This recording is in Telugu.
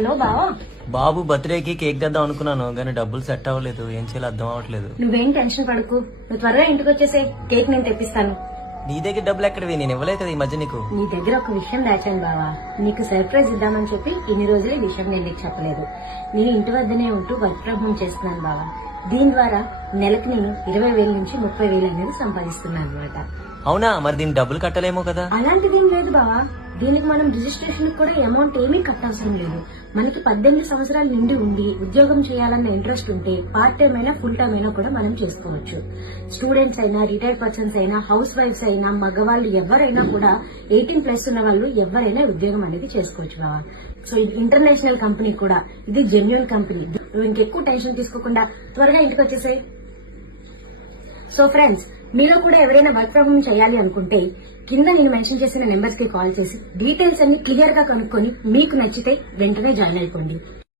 హలో బావా. బాబు బర్త్డేకి కేక్ తెద్దాం అనుకున్నాను కానీ డబ్బులు సెట్ అవ్వలేదు. ఏం చేయాలో అర్థం అవ్వట్లేదు. నువ్వేం టెన్షన్ పడకు, నువ్వు త్వరగా ఇంటికి వచ్చేసే, కేక్ నేను తెప్పిస్తాను. నీ దగ్గర డబ్బులు ఎక్కడవి? నేను ఇవ్వలేదు కదా ఈ మధ్య నీకు. నీ దగ్గర ఒక విషయం దాచాను బావా. నీకు సర్ప్రైజ్ ఇద్దామని చెప్పి ఇన్ని రోజులు ఈ విషయం నేను నీకు చెప్పలేదు. నేను ఇంటి వద్దనే ఉంటూ వర్క్ ఫ్రం హోమ్ చేస్తున్నాను బావా. దీని ద్వారా నెలకు నేను 20,000 నుంచి 30,000 అనేది సంపాదిస్తున్నాను అనమాట. అవునా? మరి దీని డబ్బులు కట్టలేమో కదా? అలాంటిదేం లేదు బావా. దీనికి మనం రిజిస్ట్రేషన్ కూడా అమౌంట్ ఏమీ కట్టవసరం లేదు. మనకి 18 సంవత్సరాలు నిండి ఉండి ఉద్యోగం చేయాలన్న ఇంట్రెస్ట్ ఉంటే పార్ట్ టైం అయినా ఫుల్ టైం అయినా కూడా మనం చేసుకోవచ్చు. స్టూడెంట్స్ అయినా, రిటైర్డ్ పర్సన్స్ అయినా, హౌస్ వైఫ్స్ అయినా, మగవాళ్ళు ఎవరైనా కూడా 18+ ఉన్న వాళ్ళు ఎవరైనా ఉద్యోగం అనేది చేసుకోవచ్చు బావా. సో ఇది ఇంటర్నేషనల్ కంపెనీ కూడా, ఇది జెన్యూన్ కంపెనీ. నువ్వు ఇంకెక్కువ టెన్షన్ తీసుకోకుండా త్వరగా ఇంటికి వచ్చేసాయి. సో ఫ్రెండ్స్, మీలో కూడా ఎవరైనా వర్క్ ఫ్రం హోమ్ చేయాలి అనుకుంటే కింద నేను మెన్షన్ చేసిన నెంబర్స్ కి కాల్ చేసి డీటెయిల్స్ అన్ని క్లియర్ గా కనుక్కొని మీకు నచ్చితే వెంటనే జాయిన్ అయిపోండి.